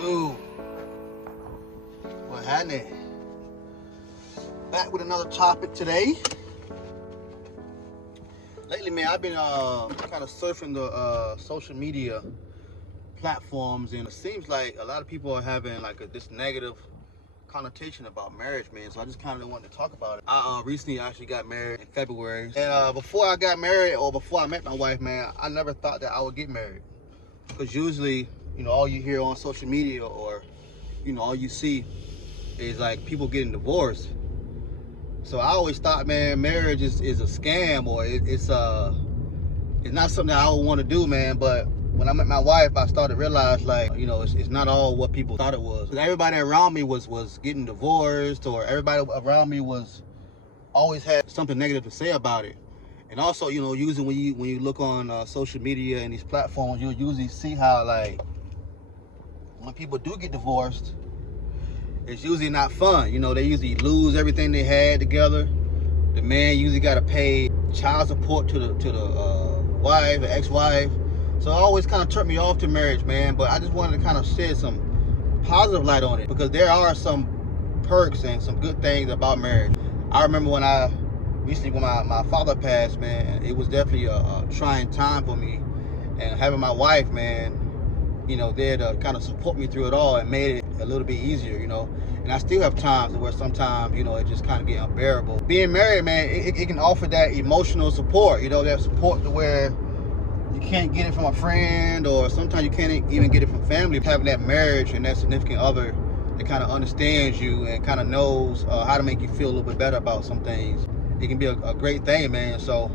YouTube. What happening? Back with another topic today. Lately, man, I've been kind of surfing the social media platforms, and it seems like a lot of people are having like this negative connotation about marriage, man. So I just kind of wanted to talk about it. I recently actually got married in February, and before I got married, or before I met my wife, man, I never thought that I would get married, because usually, you know, all you hear on social media, or you know, all you see is like people getting divorced. So I always thought, man, marriage is a scam, or it's not something that I would want to do, man. But when I met my wife, I started to realize, like, you know, it's not all what people thought it was. Everybody around me was getting divorced, or everybody around me was always had something negative to say about it. And also, you know, usually when you look on social media and these platforms, you'll usually see how, like, when people do get divorced, it's usually not fun. You know, they usually lose everything they had together. The man usually got to pay child support to the wife, the ex-wife. So it always kind of turned me off to marriage, man. But I just wanted to kind of shed some positive light on it, because there are some perks and some good things about marriage. I remember when my father passed, man, it was definitely a trying time for me. And having my wife, man, you know, there to kind of support me through it all and made it a little bit easier, you know. And I still have times where sometimes, you know, it just kind of get unbearable. Being married, man, it can offer that emotional support, you know, that support to where you can't get it from a friend, or sometimes you can't even get it from family. Having that marriage and that significant other that kind of understands you and kind of knows how to make you feel a little bit better about some things, it can be a great thing, man. So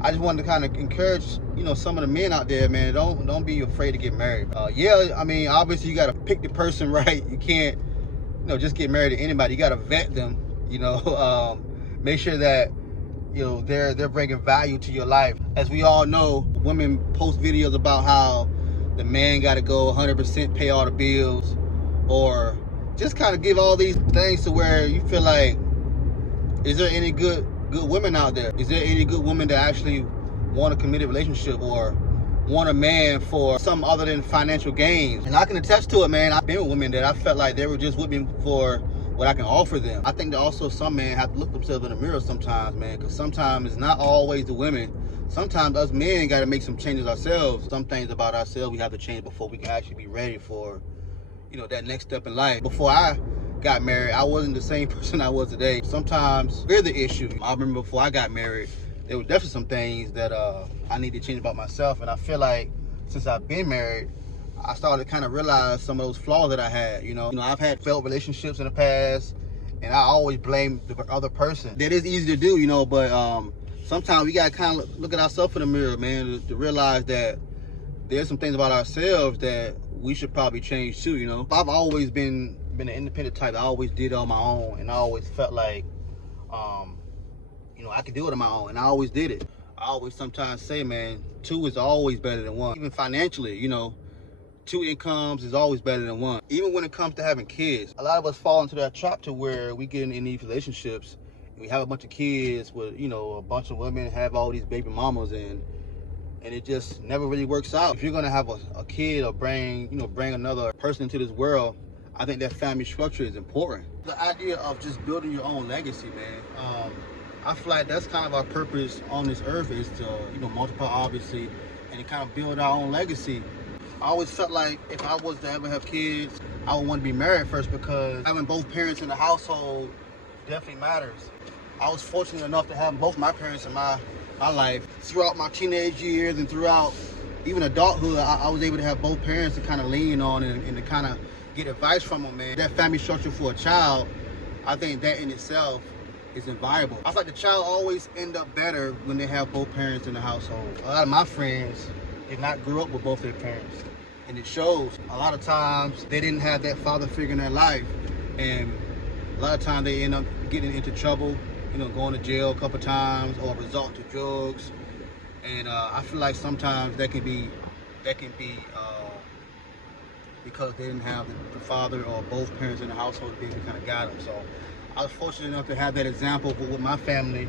I just wanted to kind of encourage, you know, some of the men out there, man, don't be afraid to get married. Yeah, I mean, obviously you got to pick the person right. You can't, you know, just get married to anybody. You got to vet them, you know, make sure that, you know, they're bringing value to your life. As we all know, women post videos about how the man got to go 100% pay all the bills, or just kind of give all these things to where you feel like, is there any good women out there? Is there any good women that actually want a committed relationship, or want a man for something other than financial gains? And I can attest to it, man. I've been with women that I felt like they were just with me for what I can offer them. I think that also some men have to look themselves in the mirror sometimes, man, because sometimes it's not always the women. Sometimes us men got to make some changes ourselves. Some things about ourselves we have to change before we can actually be ready for, you know, that next step in life. Before I got married, I wasn't the same person I was today. Sometimes we're the issue. I remember before I got married, there were definitely some things that I need to change about myself. And I feel like since I've been married, I started to kind of realize some of those flaws that I had. You know, I've had failed relationships in the past, and I always blame the other person. That is easy to do, you know, but sometimes we got to kind of look at ourselves in the mirror, man, to realize that there's some things about ourselves that we should probably change too, you know. I've always been an independent type. I always did it on my own, and I always felt like, you know, I could do it on my own, and I always did it. I always sometimes say, man, two is always better than one. Even financially, you know, two incomes is always better than one. Even when it comes to having kids, a lot of us fall into that trap to where we get in these relationships, and we have a bunch of kids with, you know, a bunch of women have all these baby mamas, and it just never really works out. If you're gonna have a kid, or bring another person into this world, I think that family structure is important. The idea of just building your own legacy, man. I feel like that's kind of our purpose on this earth, is to, you know, multiply, obviously, and to kind of build our own legacy. I always felt like if I was to ever have kids, I would want to be married first, because having both parents in the household definitely matters. I was fortunate enough to have both my parents in my life. Throughout my teenage years and throughout even adulthood, I was able to have both parents to kind of lean on and to kind of get advice from them, man. That family structure for a child, I think that in itself is invaluable. I feel like the child always end up better when they have both parents in the household. A lot of my friends did not grow up with both their parents, and it shows. A lot of times they didn't have that father figure in their life, and a lot of times they end up getting into trouble, you know, going to jail a couple times, or resort to drugs. And I feel like sometimes that can be because they didn't have the father or both parents in the household to be able to kind of guide them. So I was fortunate enough to have that example with my family,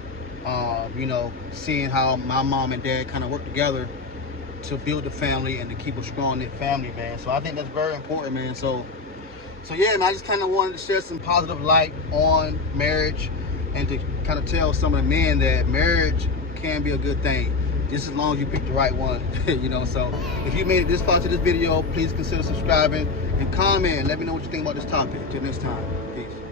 you know, seeing how my mom and dad kind of work together to build a family and to keep a strong knit family, man. So I think that's very important, man. So yeah, man, I just kind of wanted to share some positive light on marriage and to kind of tell some of the men that marriage can be a good thing, just as long as you pick the right one. You know, so if you made it this far to this video, please consider subscribing and comment and let me know what you think about this topic. Till next time, peace.